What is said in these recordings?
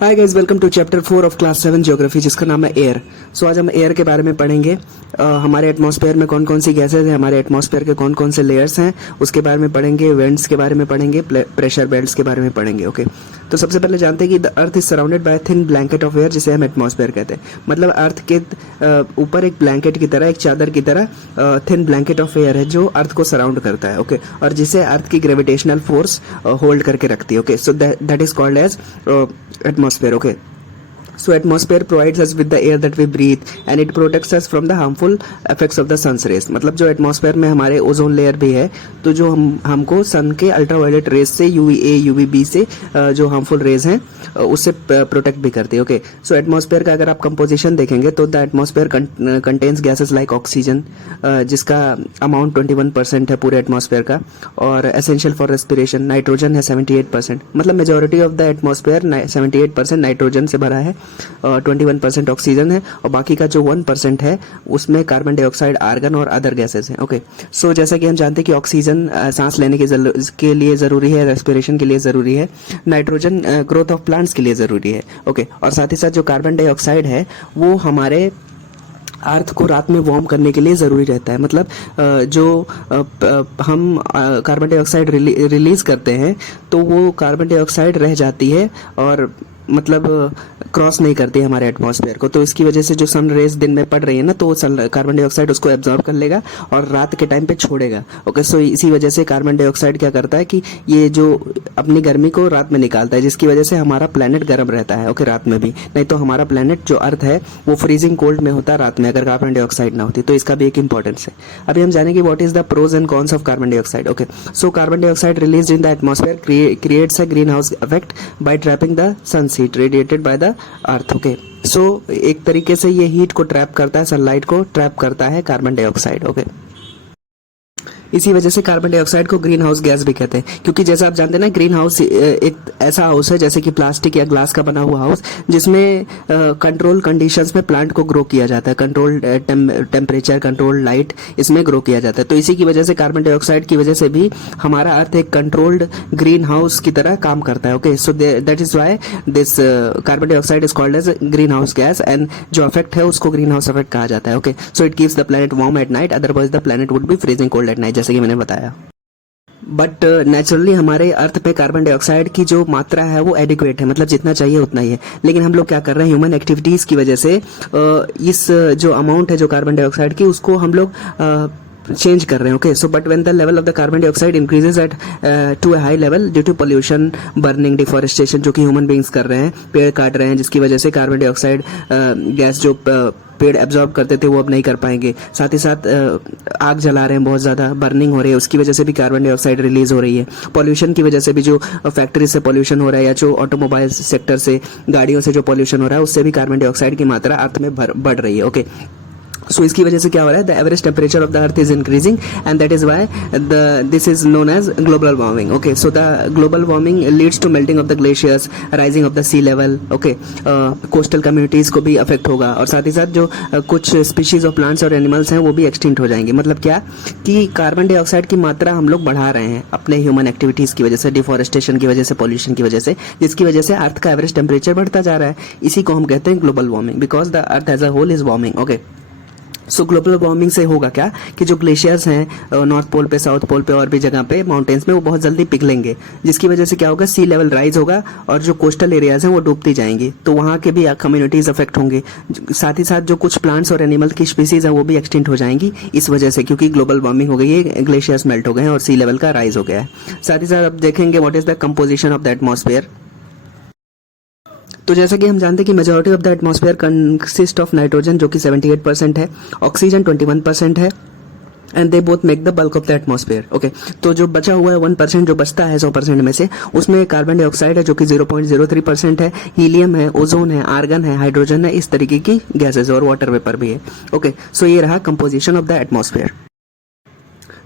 Hi guys, welcome to chapter 4 of class 7 geography, जिसका नाम है एयर। सो आज हम एयर के बारे में पढ़ेंगे। हमारे एटमॉस्फेयर में कौन कौन सी गैसेज हैं, हमारे एटमॉस्फेयर के कौन कौन से लेयर्स हैं, उसके बारे में पढ़ेंगे। वेंट्स के बारे में पढ़ेंगे, प्रेशर बेल्ट्स के बारे में पढ़ेंगे। ओके, तो सबसे पहले जानते हैं कि the earth is surrounded by thin blanket of air, जिसे हम एटमॉस्फेयर कहते हैं। मतलब अर्थ के ऊपर एक ब्लैंकेट की तरह, एक चादर की तरह थिन ब्लैंकेट ऑफ एयर है जो अर्थ को सराउंड करता है। ओके, और जिसे अर्थ की ग्रेविटेशनल फोर्स होल्ड करके रखती है। Okay, so that is called as atmosphere. Okay, so atmosphere provides us with the air that we breathe and it protects us from the harmful effects of the sun's rays. मतलब जो एटमॉस्फेयर में हमारे ozone layer भी है, तो जो हमको सन के अल्ट्रावायलेट रेज से, यूवीए यूवीबी से जो हार्मफुल रेज हैं उससे प्रोटेक्ट भी करती है। ओके, सो एटमॉस्फेयर का अगर आप कंपोजिशन देखेंगे तो the atmosphere contains gases like oxygen, जिसका अमाउंट 21% है पूरे एटमॉस्फेयर का, और एसेंशियल फॉर रेस्पिरेशन नाइट्रोजन है 78%। मतलब मेजोरिटी ऑफ द एटमॉस्फेयर 78% नाइट्रोजन से भरा है, 21% ऑक्सीजन है, और बाकी का जो 1% है उसमें कार्बन डाइऑक्साइड, आर्गन और अदर गैसेस हैं। ओके, सो जैसा कि हम जानते हैं कि ऑक्सीजन सांस लेने के लिए ज़रूरी है, रेस्पिरेशन के लिए ज़रूरी है, नाइट्रोजन ग्रोथ ऑफ प्लांट्स के लिए ज़रूरी है। ओके, और साथ ही साथ जो कार्बन डाइऑक्साइड है वो हमारे अर्थ को रात में वार्म करने के लिए ज़रूरी रहता है। मतलब जो हम कार्बन डाइऑक्साइड रिलीज़ करते हैं तो वो कार्बन डाइऑक्साइड रह जाती है और मतलब क्रॉस नहीं करती है हमारे एटमॉस्फेयर को। तो इसकी वजह से जो सन रेज दिन में पड़ रही है ना, तो कार्बन डाइऑक्साइड उसको एब्जॉर्ब कर लेगा और रात के टाइम पे छोड़ेगा। ओके, सो इसी वजह से कार्बन डाइऑक्साइड क्या करता है कि ये जो अपनी गर्मी को रात में निकालता है, जिसकी वजह से हमारा प्लेनेट गर्म रहता है। ओके, रात में भी, नहीं तो हमारा प्लेनेट जो अर्थ है वो फ्रीजिंग कोल्ड में होता है रात में, अगर कार्बन डाइऑक्साइड ना होती। तो इसका भी एक इंपॉर्टेंस है। अभी हम जानेंगे what is the pros and cons of carbon dioxide. Okay, so carbon dioxide release in the atmosphere creates a greenhouse effect by trapping the sun heat radiated by the earth. Okay, so एक तरीके से ये हीट को ट्रैप करता है, सनलाइट को ट्रैप करता है कार्बन डाइऑक्साइड। ओके, इसी वजह से कार्बन डाइऑक्साइड को ग्रीन हाउस गैस भी कहते हैं, क्योंकि जैसा आप जानते हैं ना, ग्रीन हाउस एक ऐसा हाउस है जैसे कि प्लास्टिक या ग्लास का बना हुआ हाउस, जिसमें कंट्रोल कंडीशंस में प्लांट को ग्रो किया जाता है, कंट्रोल टेम्परेचर, कंट्रोल लाइट, इसमें ग्रो किया जाता है। तो इसी की वजह से कार्बन डाइऑक्साइड की वजह से भी हमारा अर्थ एक कंट्रोल्ड ग्रीन हाउस की तरह काम करता है। Okay, so that is why this carbon dioxide is called as greenhouse gas, and जो इफेक्ट है उसको ग्रीन हाउस इफेक्ट कहा जाता है। Okay, so it keeps the planet warm at night, otherwise the planet would be freezing cold at night, जैसे कि मैंने बताया। बट नेचुरली हमारे अर्थ पे कार्बन डाइऑक्साइड की जो मात्रा है वो एडिक्वेट है, मतलब जितना चाहिए उतना ही है। लेकिन हम लोग क्या कर रहे हैं, ह्यूमन एक्टिविटीज की वजह से इस जो अमाउंट है जो कार्बन डाइऑक्साइड की, उसको हम लोग चेंज कर रहे हैं। Okay, so but when the level of the carbon dioxide increases at to a high level due to pollution, burning, deforestation, जो कि ह्यूमन बींग्स कर रहे हैं, पेड़ काट रहे हैं, जिसकी वजह से कार्बन डाइऑक्साइड गैस जो पेड़ एब्जॉर्ब करते थे वो अब नहीं कर पाएंगे। साथ ही साथ आग जला रहे हैं, बहुत ज़्यादा बर्निंग हो रही है, उसकी वजह से भी कार्बन डाइऑक्साइड रिलीज हो रही है। पॉल्यूशन की वजह से भी, जो फैक्ट्री से पॉल्यूशन हो रहा है या जो ऑटोमोबाइल सेक्टर से, गाड़ियों से जो पॉल्यूशन हो रहा है, उससे भी कार्बन डाइऑक्साइड की मात्रा अर्थ में बढ़ रही है। ओके, सो इसकी वजह से क्या हो रहा है, the average temperature of the earth is increasing and that is why this is known as global warming. Okay, so the global warming leads to melting of the glaciers, rising of the sea level. Okay, coastal communities को भी अफेक्ट होगा, और साथ ही साथ जो कुछ species of plants और एनिमल्स हैं वो भी एक्सटिंक्ट हो जाएंगे। मतलब क्या कि कार्बन डाइऑक्साइड की मात्रा हम लोग बढ़ा रहे हैं अपने ह्यूमन एक्टिविटीज की वजह से, डिफॉरेस्टेशन की वजह से, पॉल्यूशन की वजह से, जिसकी वजह से अर्थ का एवरेज टेम्परेचर बढ़ता जा रहा है। इसी को हम कहते हैं global warming, because the earth as a whole is warming. Okay, so global warming से होगा क्या कि जो ग्लेशियर्स हैं नॉर्थ पोल पे, साउथ पोल पे और भी जगह पे माउंटेन्स में, वो बहुत जल्दी पिघलेंगे, जिसकी वजह से क्या होगा, सी लेवल राइज होगा और जो कोस्टल एरियाज हैं वो डूबती जाएंगी, तो वहाँ के भी कम्युनिटीज अफेक्ट होंगे। साथ ही साथ जो कुछ प्लांट्स और एनिमल की स्पीसीज हैं वो भी एक्सटिंक्ट हो जाएंगी इस वजह से, क्योंकि ग्लोबल वार्मिंग हो गई है, ग्लेशियर्स मेल्ट हो गए हैं और सी लेवल का राइज हो गया है। साथ ही साथ अब देखेंगे what is the composition of the atmosphere. तो जैसा कि हम जानते हैं कि majority of the atmosphere consist of nitrogen, जो कि 78% है, ऑक्सीजन 21% है, and they both make the bulk of the atmosphere. Okay, तो जो बचा हुआ है 1% जो बचता है 100% में से, उसमें कार्बन डाइऑक्साइड है जो कि 0.03% है, हीलियम है, ओजोन है, आर्गन है, हाइड्रोजन है, इस तरीके की गैसेज और वाटर वेपर भी है। ओके, सो ये रहा कंपोजिशन ऑफ द एटमॉस्फेयर।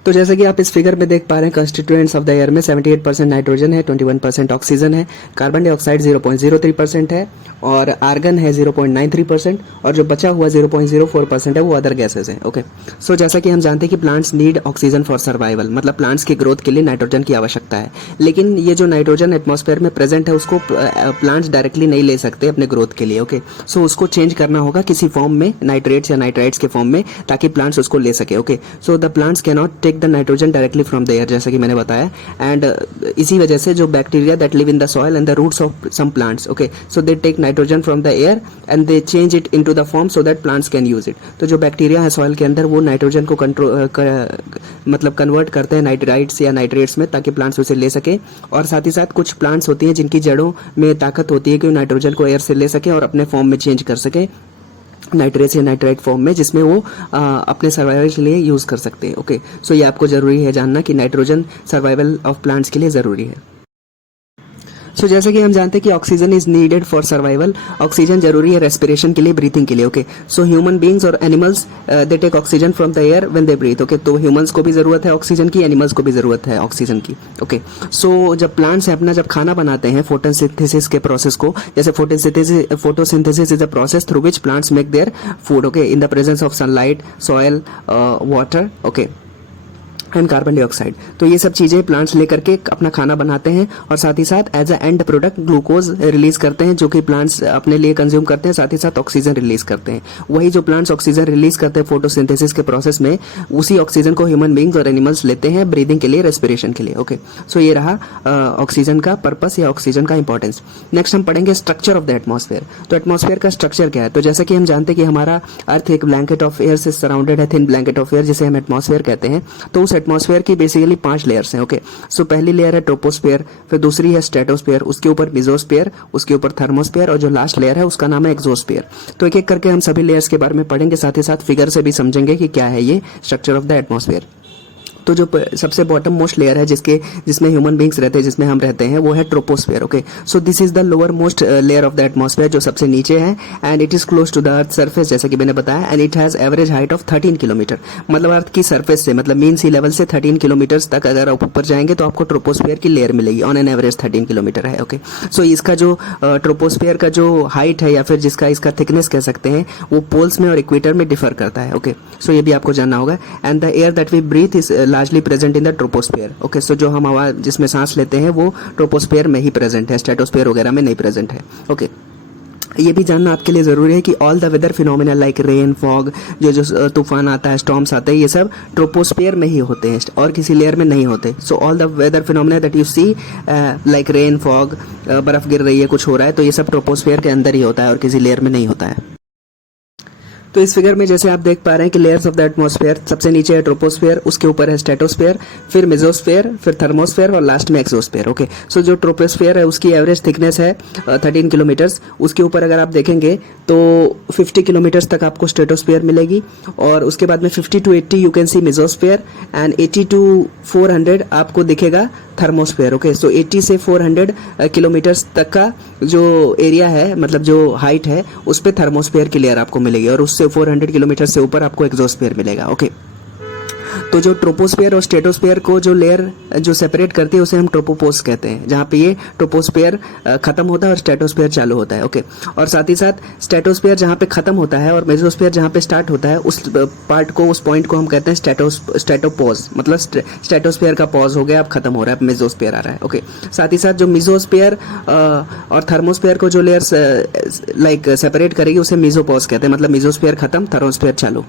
तो जैसे कि आप इस फिगर में देख पा रहे हैं, कंस्टिट्यूएंट्स ऑफ द एयर में 78% नाइट्रोजन है, 21% ऑक्सीजन है, कार्बन डाइऑक्साइड 0.03% है और आर्गन है 0.93% और जो बचा हुआ 0.04% है वो अदर गैसेज है। ओके, सो जैसा कि हम जानते हैं कि plants need oxygen for survival, मतलब प्लांट्स की ग्रोथ के लिए नाइट्रोजन की आवश्यकता है। लेकिन ये जो नाइट्रोजन एटमॉस्फेयर में प्रेजेंट है उसको प्लांट्स डायरेक्टली नहीं ले सकते अपने ग्रोथ के लिए। ओके, सो उसको चेंज करना होगा किसी फॉर्म में, नाइट्रेट्स या नाइट्राइट्स के फॉर्म में, ताकि प्लांट्स उसको ले सके। Okay, so the plants can not take the nitrogen directly from the air, जैसा कि मैंने बताया। एंड इसी वजह से जो bacteria that live in the soil and the roots of some plants, okay, so they take nitrogen from the air and they change it into the form so that plants can use it. तो जो बैक्टीरिया है सॉइल के अंदर वो नाइट्रोजन को मतलब कन्वर्ट करते हैं नाइट्राइट्स या नाइट्रेट्स में, ताकि प्लांट्स उसे ले सके। और साथ ही साथ कुछ प्लांट्स होती हैं जिनकी जड़ों में ताकत होती है कि वो नाइट्रोजन को एयर से ले सके और अपने फॉर्म में चेंज कर सके, नाइट्रेट्स या नाइट्राइट फॉर्म में, जिसमें वो अपने सर्वाइवल के लिए यूज़ कर सकते हैं। ओके, सो ये आपको ज़रूरी है जानना कि नाइट्रोजन सर्वाइवल ऑफ प्लांट्स के लिए ज़रूरी है। सो जैसे कि हम जानते हैं कि oxygen is needed for survival, oxygen जरूरी है रेस्पिरेशन के लिए, ब्रीथिंग के लिए। ओके, सो ह्यूमन बींग्स और animals they take oxygen from the air when they breathe. Okay, तो ह्यूमंस को भी ज़रूरत है ऑक्सीजन की, एनिमल्स को भी ज़रूरत है ऑक्सीजन की। ओके, सो जब प्लांट्स अपना जब खाना बनाते हैं फोटोसिंथेसिस के प्रोसेस को, जैसे photosynthesis is a process through which plants make their food, okay, in the presence of sunlight, soil, water, okay, and carbon dioxide. तो ये सब चीज़ें प्लांट्स लेकर के अपना खाना बनाते हैं और साथ ही साथ as a end product glucose release करते हैं, जो कि प्लांट्स अपने लिए कंज्यूम करते हैं, साथ ही साथ ऑक्सीजन रिलीज करते हैं। वही जो प्लांट्स ऑक्सीजन रिलीज करते हैं फोटोसिंथेसिस के प्रोसेस में, उसी ऑक्सीजन को ह्यूमन बींग्स और एनिमल्स लेते हैं ब्रीदिंग के लिए, रेस्पिरेशन के लिए। ओके, सो ये रहा ऑक्सीजन का पर्पस या ऑक्सीजन का इंपॉर्टेंस। नेक्स्ट हम पढ़ेंगे स्ट्रक्चर ऑफ द एटमॉस्फेयर। तो एटमॉस्फेयर का स्ट्रक्चर क्या है? तो जैसा कि हम जानते हैं कि हमारा अर्थ एक ब्लैंकेट ऑफ एयर से सराउंडेड है, थिन ब्लैंकेट ऑफ एयर, जिसे हम एटमॉस्फेयर कहते हैं। तो उस एटमॉस्फेयर की बेसिकली 5 लेयर्स हैं। ओके, सो पहली लेयर है ट्रोपोस्फेयर, फिर दूसरी है स्ट्रेटोस्फेयर, उसके ऊपर मेसोस्फेयर, उसके ऊपर थर्मोस्फेयर और जो लास्ट लेयर है उसका नाम है एक्सोस्फेयर। तो एक एक करके हम सभी लेयर्स के बारे में पढ़ेंगे, साथ ही साथ फिगर से भी समझेंगे कि क्या है ये स्ट्रक्चर ऑफ द एटमॉस्फेयर। तो जो सबसे बॉटम मोस्ट लेयर है जिसमें ह्यूमन बींग्स रहते हैं, जिसमें हम रहते हैं, वो है troposphere. Okay, so this is the lowermost layer of the atmosphere, जो सबसे नीचे है, and it is close to the earth surface, जैसा कि मैंने बताया, and it has average height of 13 kilometre. मतलब अर्थ की सरफेस से, मतलब मीन सी लेवल से 13 किलोमीटर तक अगर आप ऊपर जाएंगे तो आपको ट्रोपोस्फेयर की लेयर मिलेगी। ऑन एन एवरेज 13 किलोमीटर है। ओके, सो इसका जो ट्रोपोस्फेयर का जो हाइट है या फिर इसका थिकनेस कह सकते हैं, वो पोल्स में और इक्वेटर में डिफर करता है। ओके, सो ये भी आपको जानना होगा। And the air that we breathe is largely present in the troposphere. Okay, so जो हम हवा जिसमें सांस लेते हैं वो ट्रोपोस्फेयर में ही प्रेजेंट है, स्ट्रेटोस्फेयर वगैरह में नहीं प्रेजेंट है। ओके, ये भी जानना आपके लिए ज़रूरी है कि all the weather phenomena like rain, fog, जो तूफान आता है, स्टॉर्म्स आते हैं, ये सब ट्रोपोस्फेयर में ही होते हैं और किसी लेयर में नहीं होते। So all the weather phenomena that you see like rain, fog, बर्फ़ गिर रही है, कुछ हो रहा है, तो ये सब ट्रोपोस्फेयर के अंदर ही होता है और किसी लेयर में नहीं होता है। तो इस फिगर में जैसे आप देख पा रहे हैं कि लेयर्स ऑफ द एटमॉस्फेयर, सबसे नीचे है ट्रोपोस्फेयर, उसके ऊपर है स्ट्रेटोस्फेयर, फिर मेसोस्फेयर, फिर थर्मोस्फेयर और लास्ट में एक्सोस्फेयर। ओके, सो जो ट्रोपोस्फेयर है उसकी एवरेज थिकनेस है 13 किलोमीटर्स। उसके ऊपर अगर आप देखेंगे तो 50 किलोमीटर्स तक आपको स्ट्रेटोस्फेयर मिलेगी और उसके बाद में 50 to 80 you can see mesosphere and 80 to 400 आपको दिखेगा थर्मोस्फेयर। ओके, सो 80 से 400 किलोमीटर्स तक का जो एरिया है, मतलब जो हाइट है, उस पे थर्मोस्फेयर की लेयर आपको मिलेगी और उससे 400 किलोमीटर से ऊपर आपको एक्सोस्फेयर मिलेगा। ओके, तो जो ट्रोपोस्फेयर और स्ट्रेटोस्फेयर को जो लेयर जो सेपरेट करती है उसे हम ट्रोपोपोज कहते हैं, जहाँ पे ये ट्रोपोस्फेयर खत्म होता है और स्ट्रेटोस्फेयर चालू होता है। ओके, और साथ ही साथ स्ट्रेटोस्फेयर जहाँ पे खत्म होता है और मेसोस्फेयर जहाँ पे स्टार्ट होता है, उस पार्ट को, उस पॉइंट को हम कहते हैं स्ट्रेटोपोज। मतलब स्ट्रेटोस्फेयर का पॉज हो गया, अब खत्म हो रहा है, अब मेसोस्फेयर आ रहा है। ओके, साथ ही साथ जो मेसोस्फेयर और थर्मोस्फेयर को जो लेयर लाइक सेपरेट करेगी उसे मेसोपोज कहते हैं, मतलब मेसोस्फेयर खत्म, थर्मोस्फेयर चालू।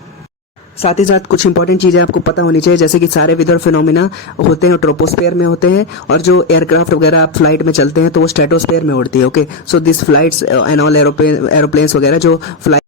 साथ ही साथ कुछ इंपॉर्टेंट चीज़ें आपको पता होनी चाहिए, जैसे कि सारे वेदर फिनोमिना होते हैं ट्रोपोस्फेयर में होते हैं और जो एयरक्राफ्ट वगैरह आप फ्लाइट में चलते हैं तो वो स्ट्रेटोस्फेयर में उड़ती है। Okay, so this flights and all aeroplanes वगैरह जो फ्लाइट